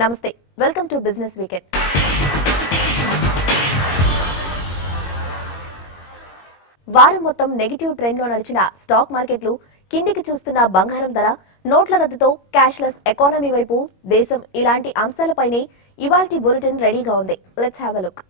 నమస్తే, welcome to business weekend. వారం మొత్తం నెగటివ్ ట్రెండ్ లో నడిచిన స్టాక్ మార్కెట్లు, కిందికి చూస్తున్న బంగారం ధర, నోట్ల రద్దుతో క్యాష్లెస్ ఎకానమీ వైపు దేశం ఇలాంటి అంశాలపైనే ఇవాల్టి బులెటిన్ రెడీగా ఉంది. Let's have a look.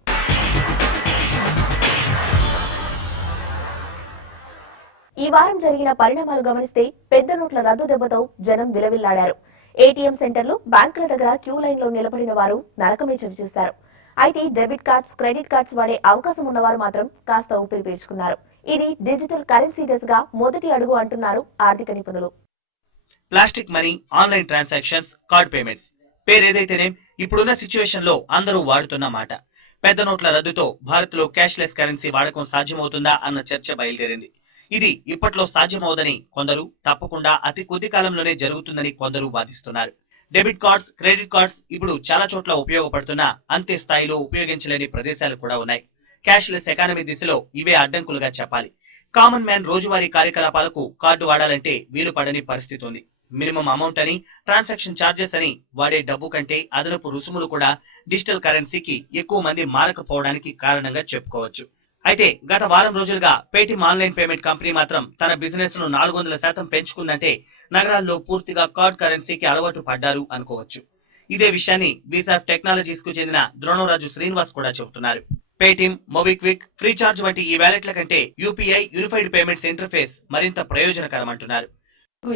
ఈ వారం జరిగిన పరిణామాలు గమనిస్తే పెద్ద నోట్ల రద్దు దెబ్బతో జనం విలవిల్లాడారు. ఏటీఎం సెంటర్లు, బ్యాంకుల దగ్గర క్యూ లైన్ లో నిలబడిన వారు నరకమే చవిచూశారు. అయితే డెబిట్ కార్డ్స్, క్రెడిట్ కార్డ్స్ వాడే అవకాశం ఉన్నవారు మాత్రం కాస్త ఊపిరి పీల్చుకున్నారు. ఇది డిజిటల్ కరెన్సీ దిశగా మొదటి అడుగు అంటున్నారు ఆర్థిక నిపుణులు. Plastic money, online transactions, card payments పేరేదైతేనే ఇప్పుడున్న సిచ్యువేషన్ లో అందరూ వాడుతున్న మాట. పెద్ద నోట్ల రద్దుతో భారత్ లో క్యాష్లెస్ కరెన్సీ వాడకం సాధ్యమవుతుందా అన్న చర్చ బయలుదేరింది. ఇది ఇప్పట్లో సాధ్యమవుదని కొందరు, తప్పకుండా అతి కొద్ది కాలంలోనే జరుగుతుందని కొందరు వాదిస్తున్నారు. డెబిట్ కార్డ్స్, క్రెడిట్ కార్డ్స్ ఇప్పుడు చాలా చోట్ల ఉపయోగపడుతున్నా అంతే స్థాయిలో ఉపయోగించలేని ప్రదేశాలు కూడా ఉన్నాయి. క్యాష్లెస్ ఎకానమీ దిశలో ఇవే అడ్డంకులుగా చెప్పాలి. కామన్ మ్యాన్ రోజువారీ కార్యకలాపాలకు కార్డు వాడాలంటే వీలు పడని పరిస్థితి ఉంది. మినిమం అమౌంట్ అని, ట్రాన్సాక్షన్ ఛార్జెస్ అని వాడే డబ్బు కంటే అదనపు రుసుములు కూడా డిజిటల్ కరెన్సీకి ఎక్కువ మంది మారకపోవడానికి కారణంగా చెప్పుకోవచ్చు. అయితే గత వారం రోజులుగా పేటిఎం ఆన్లైన్ పేమెంట్ కంపెనీ మాత్రం తన బిజినెస్ ను 400% పెంచుకుందంటే నగరాల్లో పూర్తిగా కార్డ్ కరెన్సీకి అలవాటు పడ్డారు అనుకోవచ్చు. ఇదే విషయాన్ని వీసాఫ్ టెక్నాలజీస్ కు చెందిన ద్రోణరాజు శ్రీనివాస్ కూడా చెబుతున్నారు. పేటిఎం, మొబిక్విక్, ఫ్రీచార్జ్ వంటి ఈ వ్యాలెట్ల కంటే యూపీఐ యూనిఫైడ్ పేమెంట్స్ ఇంటర్ఫేస్ మరింత ప్రయోజనకరం అంటున్నారు.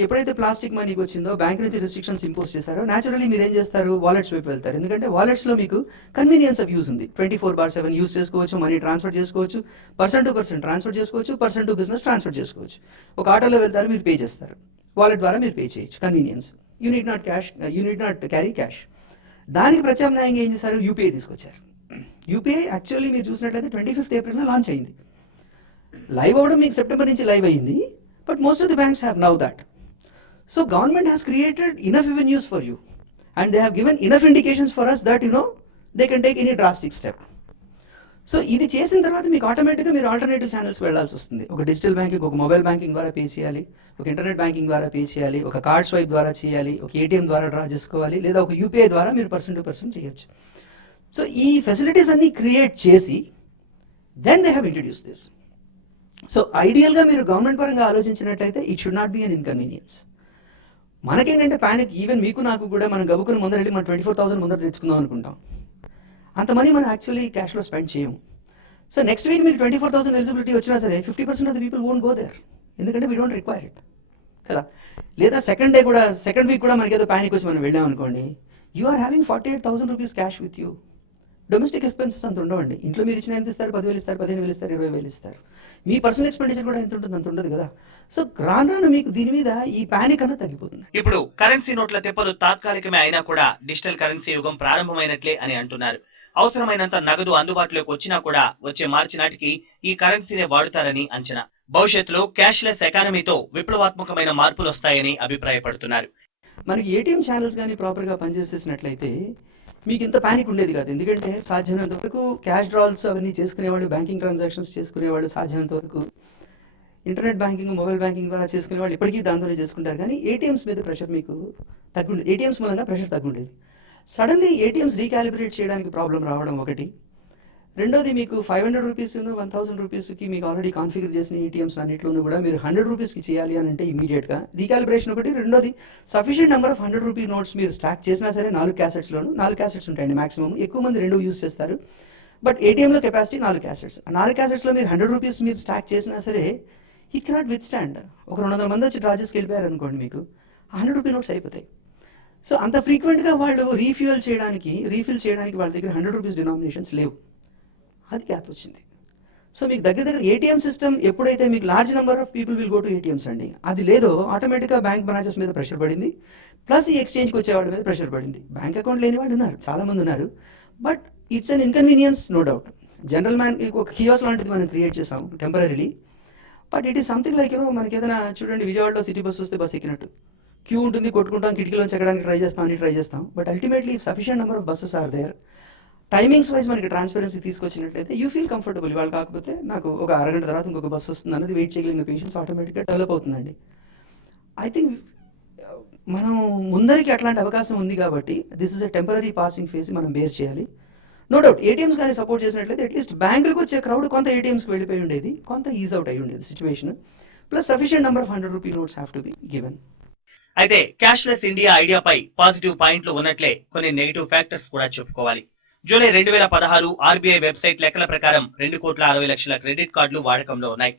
ఎప్పుడైతే ప్లాస్టిక్ మనీకి వచ్చిందో, బ్యాంక్ నుంచి రిస్ట్రిక్షన్స్ ఇంపోజ్ చేశారో, న్యాచురల్లీ మీరు ఏం చేస్తారు, వాలెట్స్ వైపు వెళ్తారు. ఎందుకంటే వాలెట్స్ లో మీకు కన్వీనియన్స్ ఆఫ్ యూజ్ ఉంది. 24/7 యూజ్ చేసుకోవచ్చు, మనీ ట్రాన్స్ఫర్ చేసుకోవచ్చు, పర్సన్ టు పర్సన్ ట్రాన్స్ఫర్ చేసుకోవచ్చు, పర్సన్ టు బిజినెస్ ట్రాన్స్ఫర్ చేసుకోవచ్చు. ఒక ఆటోలో వెళ్తారు, మీరు పే చేస్తారు, వాలెట్ ద్వారా మీరు పే చేయొచ్చు. Convenience. You need not carry cash. దానికి ప్రత్యామ్నాయంగా ఏం చేశారు, యూపీఐ తీసుకొచ్చారు. యూపీఐ యాక్చువల్లీ మీరు చూసినట్లయితే 25th April లాంచ్ అయింది. లైవ్ అవ్వడం మీకు సెప్టెంబర్ నుంచి లైవ్ అయింది. But most of the banks have now that. So government has created enough avenues for you, and they have given enough indications for us that they can take any drastic step. So ఇది చేసిన తర్వాత మీకు ఆటోమేటిక్గా మీరు alternative ఛానల్స్కి వెళ్ళాల్సి వస్తుంది. ఒక digital banking, ఒక మొబైల్ బ్యాంకింగ్ ద్వారా పే చేయాలి, ఒక ఇంటర్నెట్ బ్యాంకింగ్ ద్వారా పే చేయాలి, ఒక కార్డ్ స్వైప్ ద్వారా చేయాలి, ఒక ఏటీఎం ద్వారా డ్రా చేసుకోవాలి, లేదా ఒక యూపీఐ ద్వారా మీరు పర్సన్ టు పర్సన్ చేయొచ్చు. సో ఈ ఫెసిలిటీస్ అన్ని క్రియేట్ చేసి then they have introduce this. So ఐడియల్గా మీరు గవర్నమెంట్ పరంగా ఆలోచించినట్లయితే it should not be an inconvenience. మనకేంటంటే ప్యానిక్, ఈవెన్ మీకు నాకు కూడా మనం గబుకుని ముందర వెళ్ళి మనం 24,000 ముందర తెచ్చుకుందాం అనుకుంటాం. అంత మనీ మనం యాక్చువల్లీ క్యాష్లో స్పెండ్ చేయము. సో నెక్స్ట్ వీక్ మీకు 24,000 ఎలిజిబిలిటీ వచ్చినా సరే 50% of the people won't go there, ఎందుకంటే వీ డోంట్ రిక్వైర్ ఇట్ కదా. లేదా సెకండ్ వీక్ కూడా మనకి ఏదో ప్యానిక్ వచ్చి మనం వెళ్ళాం అనుకోండి, you are having 48,000 rupees cash with you. Domestic expenses అంత ఉండవండి. ఇంట్లో మీరు ఇచ్చిన ఎంత ఇస్తారు, 10,000 ఇస్తారు, 15,000 ఇస్తారు, 20,000 ఇస్తారు. మీ పర్సనల్ ఎక్స్పెండిచర్ కూడా ఎంత ఉంటుంది, అంత ఉండదు కదా. సో రాను మీకు దీని మీద ఈ పానిక్ అన్న తగ్గిపోతుంది. ఇప్పుడు కరెన్సీ నోట్ల తెప్పలు తాత్కాలికమే అయినా కూడా డిజిటల్ కరెన్సీ యుగం ప్రారంభమైనట్లే అని అంటున్నారు. అవసరమైనంత నగదు అందుబాటులోకి వచ్చినా కూడా వచ్చే మార్చి నాటికి ఈ కరెన్సీనే వాడుతారని అంచనా. భవిష్యత్తులో క్యాష్లెస్ ఎకానమీతో విప్లవాత్మకమైన మార్పులు వస్తాయని అభిప్రాయపడుతున్నారు. మనకి ఏటీఎం ఛానల్స్ కానీ ప్రాపర్గా పనిచేసేసినట్లయితే మీకు ఇంత ప్యానిక్ ఉండేది కాదు. ఎందుకంటే సాధ్యమైనంత వరకు క్యాష్ డ్రాల్స్ అవన్నీ చేసుకునేవాళ్ళు, బ్యాంకింగ్ ట్రాన్సాక్షన్స్ చేసుకునేవాళ్ళు, సాధ్యమైనంత వరకు ఇంటర్నెట్ బ్యాంకింగ్, మొబైల్ బ్యాంకింగ్ ద్వారా చేసుకునే వాళ్ళు ఇప్పటికీ దాంతోనే చేసుకుంటారు. కానీ ఏటీఎంస్ మీద ప్రెషర్ మీకు తగ్గుండేది, ఏటీఎంస్ మూలంగా ప్రెషర్ తగ్గుండేది. సడన్లీ ఏటీఎంస్ రీకాలిబ్రేట్ చేయడానికి ప్రాబ్లం రావడం ఒకటి. రెండోది, మీకు 500 రూపీస్, 1,000 రూపీస్కి మీకు ఆల్రెడీ కాన్ఫిగర్ చేసిన ఏటీఎంస్ అన్నింటిలోనూ కూడా మీరు 100 రూపీస్కి చేయాలి అని అంటే ఇమీడియట్గా రీకాలిబ్రేషన్ ఒకటి. రెండోది, sufficient number of 100 rupee notes మీరు స్టాక్ చేసినా సరే 4 క్యాసెట్స్లోను 4 క్యాసెట్స్ ఉంటాయండి మాక్సిమం. ఎక్కువ మంది 2 యూజ్ చేస్తారు. బట్ ఏటీఎంలో కెపాసిటీ 4 క్యాసెట్స్. 4 క్యాసెట్స్లో మీరు 100 రూపీస్ మీరు స్టాక్ చేసినా సరే ఈ కెనాట్ విత్ స్టాండ్. ఒక 200 మంది వచ్చి డ్రా చేసుకు వెళ్ళిపోయారు అనుకోండి, మీకు 100 రూపీ నోట్స్ అయిపోతాయి. సో అంత ఫ్రీక్వెంట్గా వాళ్ళు రీఫిల్ చేయడానికి వాళ్ళ దగ్గర 100 రూపీస్ డినామినేషన్స్ లేవు. అది గ్యాప్ వచ్చింది. సో మీకు దగ్గర ఏటీఎం సిస్టమ్ ఎప్పుడైతే మీకు large number of people will go to ATMs అండి, అది లేదో ఆటోమేటిక్గా బ్యాంక్ బ్రాంచెస్ మీద ప్రెషర్ పడింది, ప్లస్ ఈ ఎక్స్చేంజ్కి వచ్చే వాళ్ళ మీద ప్రెషర్ పడింది. బ్యాంక్ అకౌంట్ లేని వాళ్ళు ఉన్నారు, చాలామంది ఉన్నారు. But it's an inconvenience, no doubt. General man ఒక కియోస్ లాంటిది మనం క్రియేట్ చేసాం temporarily. But it is something like మనకి ఏదైనా చూడండి, విజయవాడలో సిటీ బస్ వస్తే బస్ ఎక్కినట్టు క్యూ ఉంటుంది, కొట్టుకుంటాం, కిటికీలోంచి ఎక్కడానికి ట్రై చేస్తాం. But ultimately sufficient number of buses are there. Timings wise మనకి ట్రాన్స్పరెన్సీ తీసుకొచ్చినట్లయితే యూ ఫీల్ కంఫర్టబుల్. ఇవాళ కాకపోతే నాకు ఒక అరగంట తర్వాత ఇంకొక బస్సు వస్తుంది అన్నది వెయిట్ చేయగలిగిన పేషెన్స్ ఆటోమేటిక్గా డెవలప్ అవుతుందండి. ఐ థింక్ మనం ముందరికి అట్లాంటి అవకాశం ఉంది కాబట్టి this is a temporary passing phase, మనం బేర్ చేయాలి. నో డౌట్ ఏటీఎంస్ కానీ సపోర్ట్ చేసినట్లయితే అట్లీస్ట్ బ్యాంకులకు వచ్చే క్రౌడ్ కొంత ఏటీఎంస్కి వెళ్ళిపోయి ఉండేది, కొంత ఈజ్ అవుట్ అయి ఉండేది situation. Plus sufficient number of 100 rupee notes have to be given. అయితే క్యాష్లెస్ ఇండియా ఐడియాపై పాజిటివ్ పాయింట్లు ఉన్నట్లే కొన్ని నెగిటివ్ ఫ్యాక్టర్స్ కూడా చెప్పుకోవాలి. జూలై 2016 ఆర్బీఐ వెబ్సైట్ లెక్కల ప్రకారం 2,60,00,000 క్రెడిట్ కార్డులు వాడకంలో ఉన్నాయి.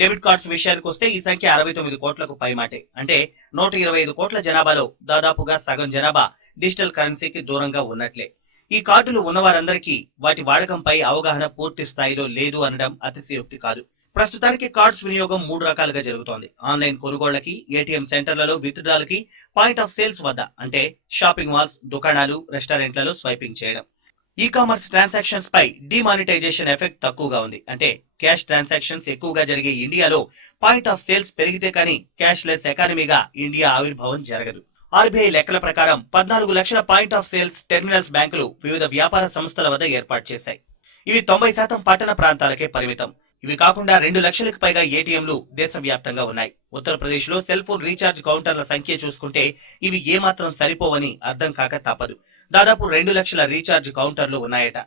డెబిట్ కార్డ్స్ విషయానికి వస్తే ఈ సంఖ్య 69 కోట్లకు పైమాటే. అంటే 125 కోట్ల జనాభాలో దాదాపుగా సగం జనాభా డిజిటల్ కరెన్సీకి దూరంగా ఉన్నట్లే. ఈ కార్డులు ఉన్నవారందరికీ వాటి వాడకంపై అవగాహన పూర్తి స్థాయిలో లేదు అనడం అతిశయోక్తి కాదు. ప్రస్తుతానికి కార్డ్స్ వినియోగం 3 రకాలుగా జరుగుతోంది. ఆన్లైన్ కొనుగోళ్లకి, ఏటీఎం సెంటర్లలో విత్డ్రాలకి, పాయింట్ ఆఫ్ సేల్స్ వద్ద అంటే షాపింగ్ మాల్స్, దుకాణాలు, రెస్టారెంట్లలో స్వైపింగ్ చేయడం. ఈ కామర్స్ ట్రాన్సాక్షన్స్ పై డిమానిటైజేషన్ ఎఫెక్ట్ తక్కువగా ఉంది. అంటే క్యాష్ ట్రాన్సాక్షన్స్ ఎక్కువగా జరిగే ఇండియాలో పాయింట్ ఆఫ్ సేల్స్ పెరిగితే కానీ క్యాష్ లెస్ ఎకానమీగా ఇండియా ఆవిర్భావం జరగదు. ఆర్బీఐ లెక్కల ప్రకారం 14 లక్షల పాయింట్ ఆఫ్ సేల్స్ టెర్మినల్స్ బ్యాంకులు వివిధ వ్యాపార సంస్థల వద్ద ఏర్పాటు చేశాయి. ఇవి 90% పట్టణ ప్రాంతాలకే పరిమితం. ఇవి కాకుండా 2 లక్షలకు పైగా ఏటీఎంలు దేశవ్యాప్తంగా ఉన్నాయి. ఉత్తరప్రదేశ్ లో సెల్ ఫోన్ రీఛార్జ్ కౌంటర్ల సంఖ్య చూసుకుంటే ఇవి ఏమాత్రం సరిపోవని అర్థం కాక తప్పదు. దాదాపు 2 లక్షల రీఛార్జ్ కౌంటర్లు ఉన్నాయట.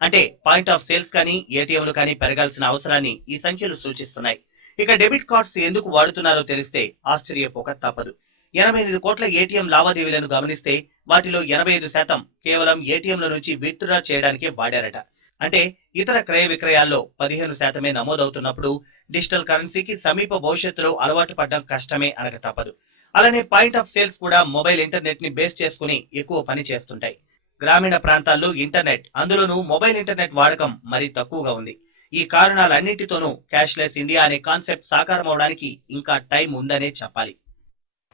అంటే పాయింట్ ఆఫ్ సేల్స్ కానీ ఏటీఎంలు కానీ పెరగాల్సిన అవసరాన్ని ఈ సంఖ్యలు సూచిస్తున్నాయి. ఇక డెబిట్ కార్డ్స్ ఎందుకు వాడుతున్నారో తెలిస్తే ఆశ్చర్యపోక తప్పదు. 88 కోట్ల ఏటీఎం లావాదేవీలను గమనిస్తే వాటిలో 85% కేవలం ఏటీఎంల నుంచి విత్డ్రా చేయడానికే వాడారట. అంటే ఇతర క్రయ విక్రయాల్లో 15% నమోదవుతున్నప్పుడు డిజిటల్ కరెన్సీకి సమీప భవిష్యత్తులో అలవాటు పడడం కష్టమే అనక తప్పదు. అలానే పాయింట్ ఆఫ్ సేల్స్ కూడా మొబైల్ ఇంటర్నెట్ ని బేస్ చేసుకుని ఎక్కువ పని చేస్తుంటాయి. గ్రామీణ ప్రాంతాల్లో ఇంటర్నెట్, అందులోనూ మొబైల్ ఇంటర్నెట్ వాడకం మరీ తక్కువగా ఉంది. ఈ కారణాలన్నింటితోనూ క్యాష్లెస్ ఇండియా అనే కాన్సెప్ట్ సాకారం అవడానికి ఇంకా టైం ఉందనే చెప్పాలి.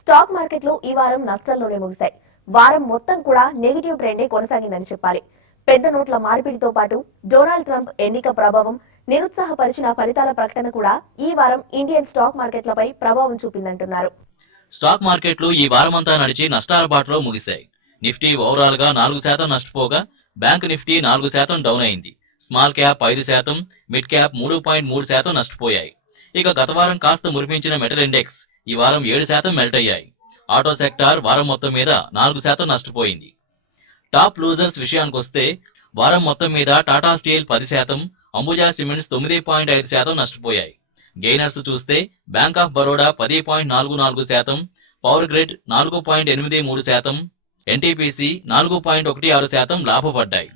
స్టాక్ మార్కెట్లో ఈ వారం నష్టాల్లోనే ముగిశాయి. వారం మొత్తం కూడా నెగిటివ్ ట్రెండే కొనసాగిందని చెప్పాలి. పెద్ద నోట్ల మార్పిడితో పాటు డొనాల్డ్ ట్రంప్ ఎన్నిక ప్రభావం, నిరుత్సాహపరిచిన ఫలితాల ప్రకటన కూడా ఈ వారం ఇండియన్ స్టాక్ మార్కెట్లపై ప్రభావం చూపిందంటున్నారు. స్టాక్ మార్కెట్లు ఈ వారమంతా నడిచి నష్టాల బాటలో ముగిశాయి. నిఫ్టీ ఓవరాల్ గా 4% నష్టపోగా బ్యాంక్ నిఫ్టీ 4% డౌన్ అయింది. Small cap 5%, mid cap 3.3% నష్టపోయాయి. ఇక గత వారం కాస్త మురిపించిన మెటల్ ఇండెక్స్ ఈ వారం 7% మెల్ట్ అయ్యాయి. ఆటో సెక్టార్ వారం మొత్తం మీద 4% నష్టపోయింది. టాప్ లూజర్స్ విషయానికొస్తే వారం మొత్తం మీద టాటా స్టీల్ 10%, అంబుజా సిమెంట్స్ 9.5% నష్టపోయాయి. గెయినర్స్ చూస్తే బ్యాంక్ ఆఫ్ బరోడా 10.44%, పవర్ గ్రిడ్ 4.83%, ఎన్టీపీసీ 4.16% లాభపడ్డాయి.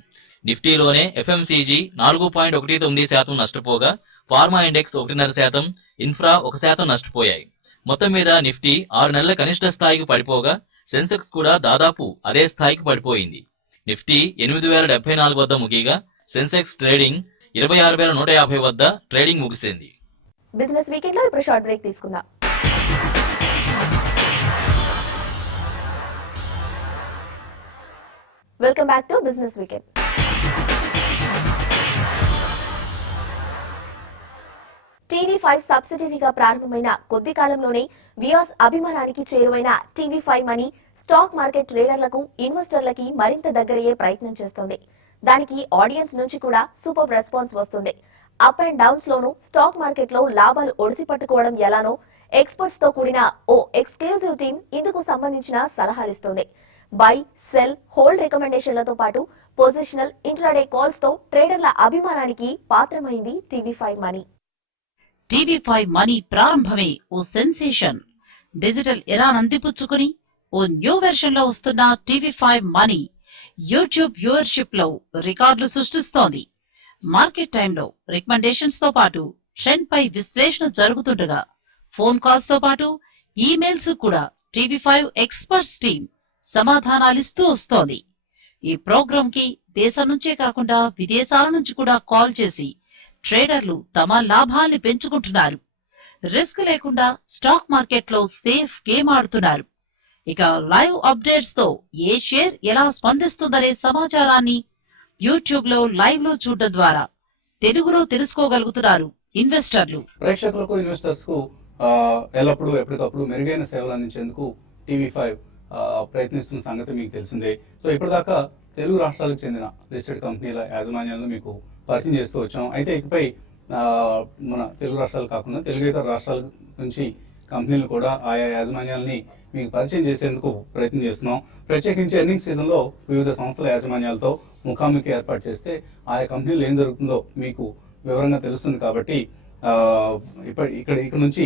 నిఫ్టీలోనే ఎఫ్ఎంసీజీ 4.19% నష్టపోగా ఫార్మా ఇండెక్స్ 1.5%, ఇన్ఫ్రా 1% నష్టపోయాయి. మొత్తం మీద నిఫ్టీ 6 నెలల కనిష్ట స్థాయికి పడిపోగా సెన్సెక్స్ కూడా దాదాపు అదే స్థాయికి పడిపోయింది. నిఫ్టీ 8,074 వద్ద ముగిగా సెన్సెక్స్ ట్రేడింగ్ 26,150 వద్ద ట్రేడింగ్ ముగిసింది. బిజినెస్ వీకెండ్ లో ఇప్పుడు షార్ట్ బ్రేక్ తీసుకుందాం. Welcome back to business weekend. TV five సబ్సిడీగా ప్రారంభమైన కొద్ది కాలంలోనే వియాస్ అభిమానానికి చేరువైన టీవీ5 మనీ స్టాక్ మార్కెట్ ట్రేడర్లకు, ఇన్వెస్టర్లకి మరింత దగ్గరయ్యే ప్రయత్నం చేస్తోంది. దానికి ఆడియన్స్ నుంచి కూడా సూపర్ రెస్పాన్స్ వస్తుంది. అప్ అండ్ డౌన్స్ లోనూ స్టాక్ మార్కెట్ లో లాభాలు ఒడిసి పట్టుకోవడం ఎలానో ఎక్స్పర్ట్స్ తో కూడిన ఓ ఎక్స్క్లూజివ్ టీం ఇందుకు సంబంధించిన సలహాలిస్తుంది. బై, సెల్, హోల్డ్ రికమెండేషన్లతో పాటు పొజిషనల్, ఇంట్రాడే కాల్స్ తో ట్రేడర్ల అభిమానానికి పాత్రమైంది టీవీ5 మనీ. టీవీ5 మనీ ప్రారంభమే ఓ సెన్సేషన్. డిజిటల్ ఎరాను అందిపుచ్చుకుని ఓ న్యూ వెర్షన్ లో వస్తున్న టీవీ5 మనీ యూట్యూబ్ వ్యూవర్షిప్ లో రికార్డులు సృష్టిస్తోంది. మార్కెట్ టైంలో రికమెండేషన్స్ తో పాటు ట్రెండ్ పై విశ్లేషణ జరుగుతుండగా ఫోన్ కాల్స్ తో పాటు ఈమెయిల్స్ కూడా టీవీ5 ఎక్స్పర్ట్స్ టీం సమాధానాలిస్తూ వస్తోంది. ఈ ప్రోగ్రామ్ కి దేశం నుంచే కాకుండా విదేశాల నుంచి కూడా కాల్ చేసి ట్రేడర్లు తమ లాభాల్ని పెంచుకుంటున్నారు. రిస్క్ లేకుండా స్టాక్ మార్కెట్ లో సేఫ్ గేమ్ ఆడుతున్నారు. ఇక లైవ్ అప్డేట్స్ తో ఏ షేర్ ఎలా స్పందిస్తుందనే సమాచారాన్ని యూట్యూబ్ లో లైవ్ లో చూడడం ద్వారా తెలుగులో తెలుసుకోగలుగుతున్నారు ఇన్వెస్టర్లు. ప్రేక్షకులకు, ఇన్వెస్టర్స్ కు ఎల్లప్పుడూ ఎప్పటికప్పుడు మెరుగైన సేవలు అందించేందుకు టీవీ5 ప్రయత్నిస్తున్న సంగతి మీకు తెలిసిందే. సో ఇప్పటిదాకా తెలుగు రాష్ట్రాలకు చెందిన లిస్టెడ్ కంపెనీల యాజమాన్యాలను మీకు పరిచయం చేస్తూ వచ్చాం. అయితే ఇకపై మన తెలుగు రాష్ట్రాలు కాకుండా తెలుగేతర రాష్ట్రాల నుంచి కంపెనీలు కూడా ఆయా యాజమాన్యాలని మీకు పరిచయం చేసేందుకు ప్రయత్నం చేస్తున్నాం. ప్రత్యేకించి ఎర్నింగ్స్ సీజన్లో వివిధ సంస్థల యాజమాన్యాలతో ముఖాముఖి ఏర్పాటు చేస్తే ఆయా కంపెనీలు ఏం జరుగుతుందో మీకు వివరంగా తెలుస్తుంది. కాబట్టి ఇక్కడ నుంచి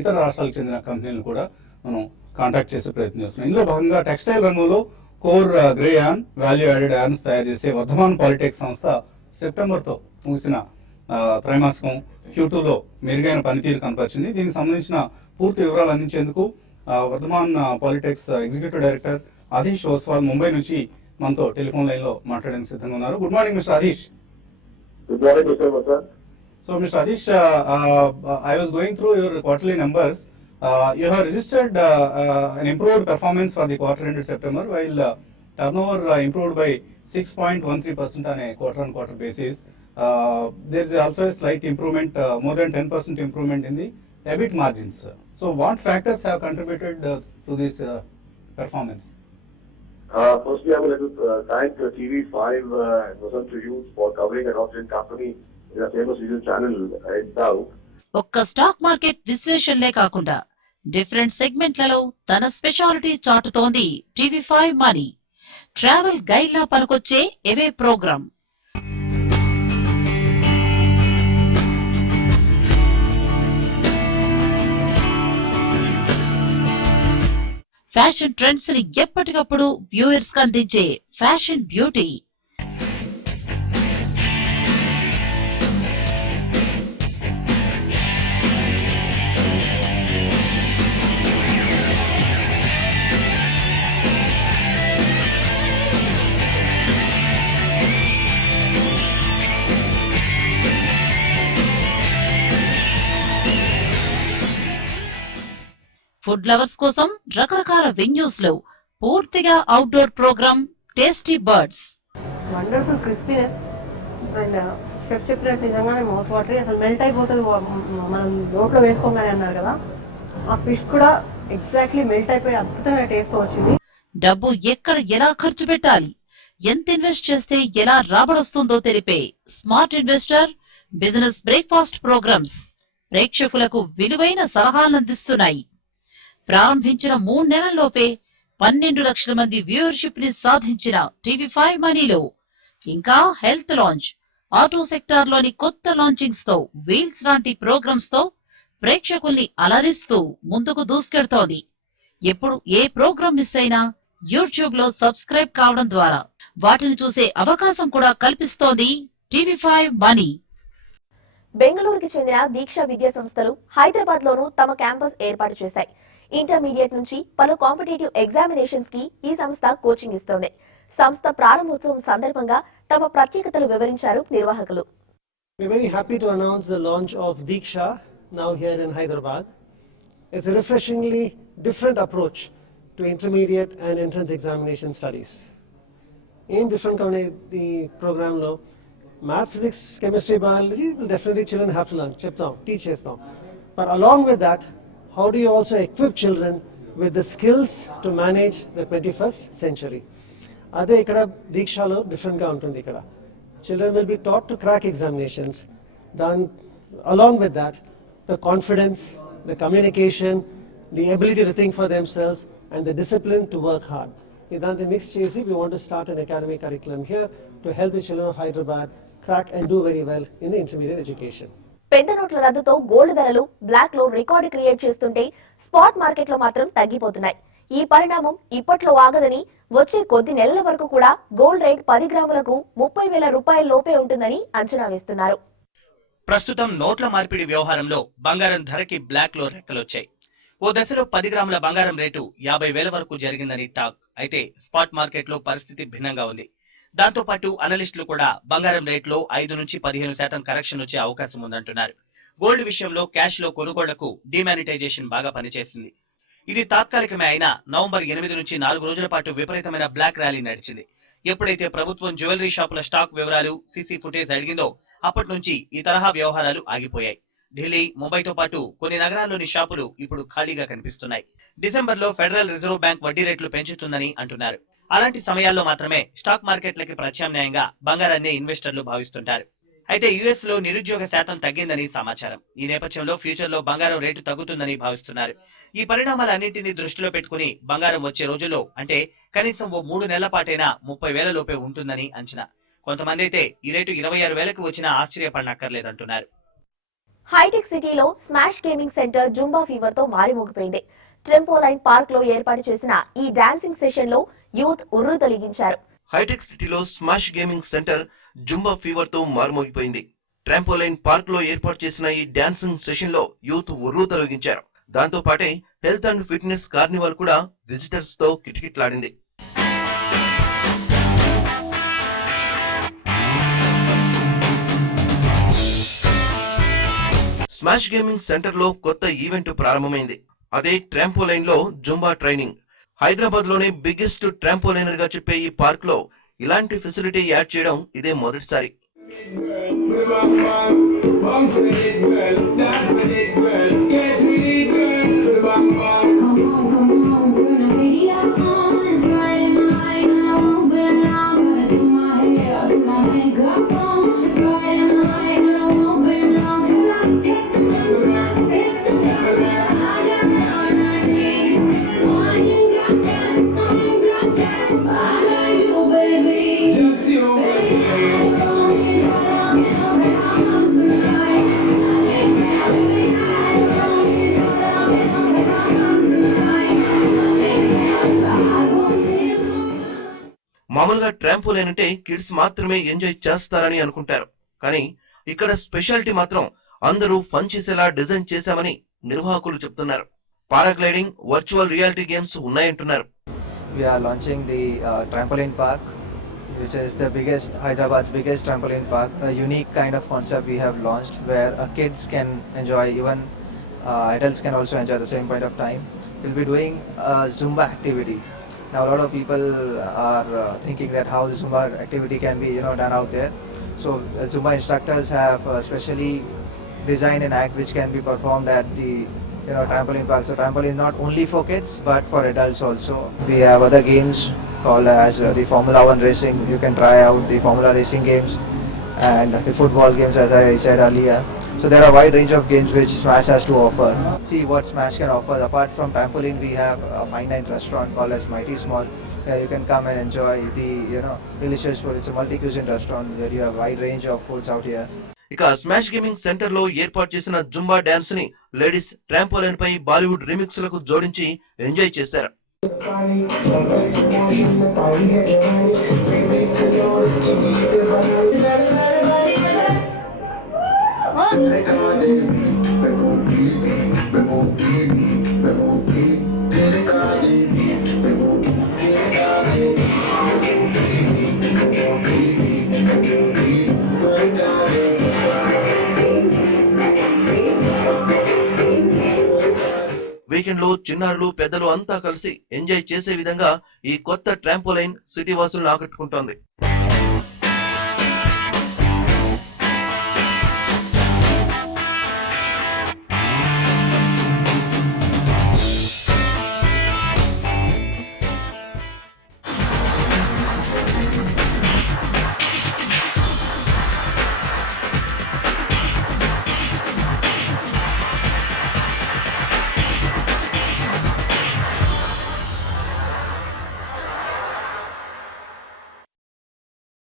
ఇతర రాష్ట్రాలకు చెందిన కంపెనీలను కూడా మనం కాంటాక్ట్ చేసే ప్రయత్నం చేస్తున్నాం. ఇందులో భాగంగా టెక్స్టైల్ రంగంలో core grey an value added yawns తయారు చేసే వర్ధమాన్ పాలిటెక్ సంస్థ సెప్టెంబర్తో ముగిసిన త్రైమాసికం Q2లో మెరుగైన పనితీరు కనపరిచింది. దీనికి సంబంధించిన పూర్తి వివరాలు అందించేందుకు వర్ధమాన్ పాలిటెక్స్ ఎగ్జిక్యూటివ్ డైరెక్టర్ ఆదిష్ ఓస్వాల్ ముంబై నుంచి మనతో టెలిఫోన్ లైన్ లో మాట్లాడడానికి సిద్ధంగా ఉన్నారు. Good morning mister Adish. Good morning, Mr. Vasan. So, Mr. Adish, I was going through your quarterly numbers. You have registered an improved performance for the quarter ended September, while turnover improved by 6.13% on a quarter-on-quarter basis. There is also a slight improvement, more than 10% improvement in the EBIT margins. So, what factors have contributed to this performance? Firstly, I would like to thank TV5 and Vasan to you for covering an Austrian company in a famous video channel right now. ఒక్క stock market విశ్లేషణలే కాకుండా different సెగ్మెంట్లలో తన speciality చాటుతోంది TV five Money. Travel guide లా పనికొచ్చే ఎవే programme. Fashion trends ని ఎప్పటికప్పుడు వ్యూయర్స్ కి అందించే ఫ్యాషన్ బ్యూటీ. ఫుడ్ లవర్స్ కోసం రకరకాల వెన్యూస్ లో పూర్తిగా outdoor programme tasty birds. Wonderful crispiness and chef చెప్పినట్టు నిజంగానే మౌత్ వాటరీ, అసలు మెల్ట్ అయిపోతుంది మనం నోట్లో వేసుకోమని అన్నారు కదా. ఆ ఫిష్ కూడా ఎగ్జాక్ట్లీ మెల్ట్ అయిపోయి అద్భుతమైన టేస్ట్ వచ్చింది. డబ్బు ఎక్కడ ఎలా ఖర్చు పెట్టాలి, ఎంత ఇన్వెస్ట్ చేస్తే ఎలా రాబడొస్తుందో తెలిపే smart investor business breakfast programmes ప్రేక్షకులకు విలువైన సలహాలను అందిస్తున్నాయి. ప్రారంభించిన 3 నెలల్లోపే 12 లక్షల మంది వ్యూవర్షిప్ ని సాధించిన టీవీ5 మనీలో ఇంకా హెల్త్ లాంచ్, ఆటో సెక్టార్ లోని కొత్త లాంచింగ్స్ తో, వీల్స్ లాంటి ప్రోగ్రామ్స్ తో ప్రేక్షకుల్ని అలరిస్తూ ముందుకు దూసుకెడుతోంది. ఎప్పుడు ఏ ప్రోగ్రామ్ మిస్ అయినా యూట్యూబ్ లో సబ్స్క్రైబ్ కావడం ద్వారా వాటిని చూసే అవకాశం కూడా కల్పిస్తోంది టీవీ5 మనీ. బెంగళూరుకి చెందిన దీక్ష విద్యా సంస్థలు హైదరాబాద్ లోనూ తమ క్యాంపస్ ఏర్పాటు చేశాయి. ఇంటర్మీడియట్ నుంచి పలు కాంపిటేటివ్ ఎగ్జామినేషన్స్ కి ఈ సంస్థ కోచింగ్ ఇస్తోంది. సంస్థ ప్రారంభోత్సవం సందర్భంగా తమ ప్రత్యేకతలు వివరించారు నిర్వాహకులు. We're very happy to announce the launch of Diksha now here in Hyderabad. It's a refreshingly different approach to intermediate and entrance examination studies. In different the program lo math, physics, chemistry, biology will definitely children have to learn, teach chestam. But along with that, how do you also equip children with the skills to manage the 21st century? Ade ikkada Dikshalo different ga untundi ikkada. Children will be taught to crack examinations. Then along with that, the confidence, the communication, the ability to think for themselves and the discipline to work hard. Idanti mix chesi we want to start an academic curriculum here to help the children of Hyderabad crack and do very well in the intermediate education. పెద్ద నోట్ల రద్దుతో gold ధరలు black లో record create చేస్తుంటే spot market లో మాత్రం తగ్గిపోతున్నాయి. ఈ పరిణామం ఇప్పట్లో ఆగదని, వచ్చే కొద్ది నెలల వరకు కూడా గోల్డ్ రేట్ 10 గ్రాములకు 30,000 రూపాయల లోపే ఉంటుందని అంచనా వేస్తున్నారు. ప్రస్తుతం నోట్ల మార్పిడి వ్యవహారంలో బంగారం ధరకి బ్లాక్ లో రెక్కలొచ్చాయి. ఓ దశలో 10 గ్రాముల బంగారం రేటు 50,000 వరకు జరిగిందని టాక్. అయితే స్పాట్ మార్కెట్ లో పరిస్థితి భిన్నంగా ఉంది. దాంతో పాటు అనలిస్టులు కూడా బంగారం రేట్లో 5 నుంచి 15% కరెక్షన్ వచ్చే అవకాశం ఉందంటున్నారు. గోల్డ్ విషయంలో క్యాష్ లో కొనుగోళ్లకు డిమానిటైజేషన్ బాగా పనిచేసింది. ఇది తాత్కాలికమే అయినా నవంబర్ 8 నుంచి 4 రోజుల పాటు విపరీతమైన బ్లాక్ ర్యాలీ నడిచింది. ఎప్పుడైతే ప్రభుత్వం జ్యువెలరీ షాపుల స్టాక్ వివరాలు, సీసీ ఫుటేజ్ అడిగిందో అప్పటి నుంచి ఈ తరహా వ్యవహారాలు ఆగిపోయాయి. ఢిల్లీ, ముంబైతో పాటు కొన్ని నగరాల్లోని షాపులు ఇప్పుడు ఖాళీగా కనిపిస్తున్నాయి. డిసెంబర్లో ఫెడరల్ రిజర్వ్ బ్యాంక్ వడ్డీ రేట్లు పెంచుతుందని అంటున్నారు. అలాంటి సమయాల్లో మాత్రమే స్టాక్ మార్కెట్లకి ప్రత్యామ్నాయంగా బంగారాన్ని ఇన్వెస్టర్లు భావిస్తుంటారు. అయితే యుఎస్ లో నిరుద్యోగ శాతం తగ్గిందని సమాచారం. ఈ నేపథ్యంలో ఫ్యూచర్ లో బంగారం రేటు తగ్గుతుందని భావిస్తున్నారు. ఈ పరిణామాలన్నింటినీ దృష్టిలో పెట్టుకుని బంగారం వచ్చే రోజుల్లో అంటే కనీసం ఓ 3 నెలల పాటైనా 30,000 లోపే ఉంటుందని అంచనా. కొంతమంది అయితే ఈ రేటు 26,000కి వచ్చినా ఆశ్చర్యపడనక్కర్లేదంటున్నారు. హైటెక్ సిటీలో smash gaming centre Zumba fever తో మారిమోగిపోయింది. ట్రెంపోలైన్ పార్క్ లో ఏర్పాటు చేసిన ఈ డాన్సింగ్ సెషన్ లో యూత్ ఉర్రూతలిగించారు. హైటెక్ సిటీలో smash gaming centre Zumba fever తో మారుమోగిపోయింది. ట్రాంపోలైన్ పార్క్ లో ఏర్పాటు చేసిన ఈ డాన్సింగ్ సెషన్ లో యూత్ ఉర్రూతలొగించారు. దాంతో పాటే హెల్త్ అండ్ ఫిట్నెస్ కార్నివాల్ కూడా విజిటర్స్ తో కిటకిటలాడింది. స్మాష్ గేమింగ్ సెంటర్ లో కొత్త ఈవెంట్ ప్రారంభమైంది. అదే ట్రాంపోలైన్ లో జుంబా ట్రైనింగ్. హైదరాబాద్ లోనే బిగ్గెస్ట్ ట్రాంపోలైనర్ గా చెప్పే ఈ పార్క్ లో ఇలాంటి ఫెసిలిటీ యాడ్ చేయడం ఇదే మొదటిసారి. మామూలుగా ట్రాంపోలైన్ అంటే కిడ్స్ మాత్రమే ఎంజాయ్ చేస్తారని అనుకుంటారు. కానీ ఇక్కడ స్పెషాలిటీ మాత్రం అందరూ ఫన్ చేసేలా డిజైన్ చేశామని నిర్వాహకులు చెప్తున్నారు. పారాగ్లైడింగ్, వర్చువల్ రియాలిటీ గేమ్స్ ఉన్నాయంటున్నారు. We are launching the trampoline park, which is the biggest, Hyderabad's biggest trampoline park. A unique kind of concept we have launched where kids can enjoy, even adults can also enjoy at the same point of time. We'll be doing Zumba activity. Now a lot of people are thinking that how the Zumba activity can be done out there. So Zumba instructors have specially designed an act which can be performed at the trampoline park. So trampoline is not only for kids but for adults also. We have other games called as the Formula 1 racing. You can try out the Formula racing games and the football games, as I said earlier. So there are a wide range of games which Smash has to offer. See what Smash can offer. Apart from trampoline, we have a fine dine restaurant called as Mighty Small, where you can come and enjoy the delicious food. It's a multi-cuisine restaurant where you have a wide range of foods out here. ఇక smash gaming centre లో ఏర్పాటు చేసిన Zumba dance ని ladies trampoline పై Bollywood remix లకు జోడించి enjoy చేశారు. Weekend లో చిన్నారులు, పెద్దలు అంతా కలిసి ఎంజాయ్ చేసే విధంగా ఈ కొత్త ట్రాంపోలైన్ సిటీ వాసులను ఆకట్టుకుంటోంది.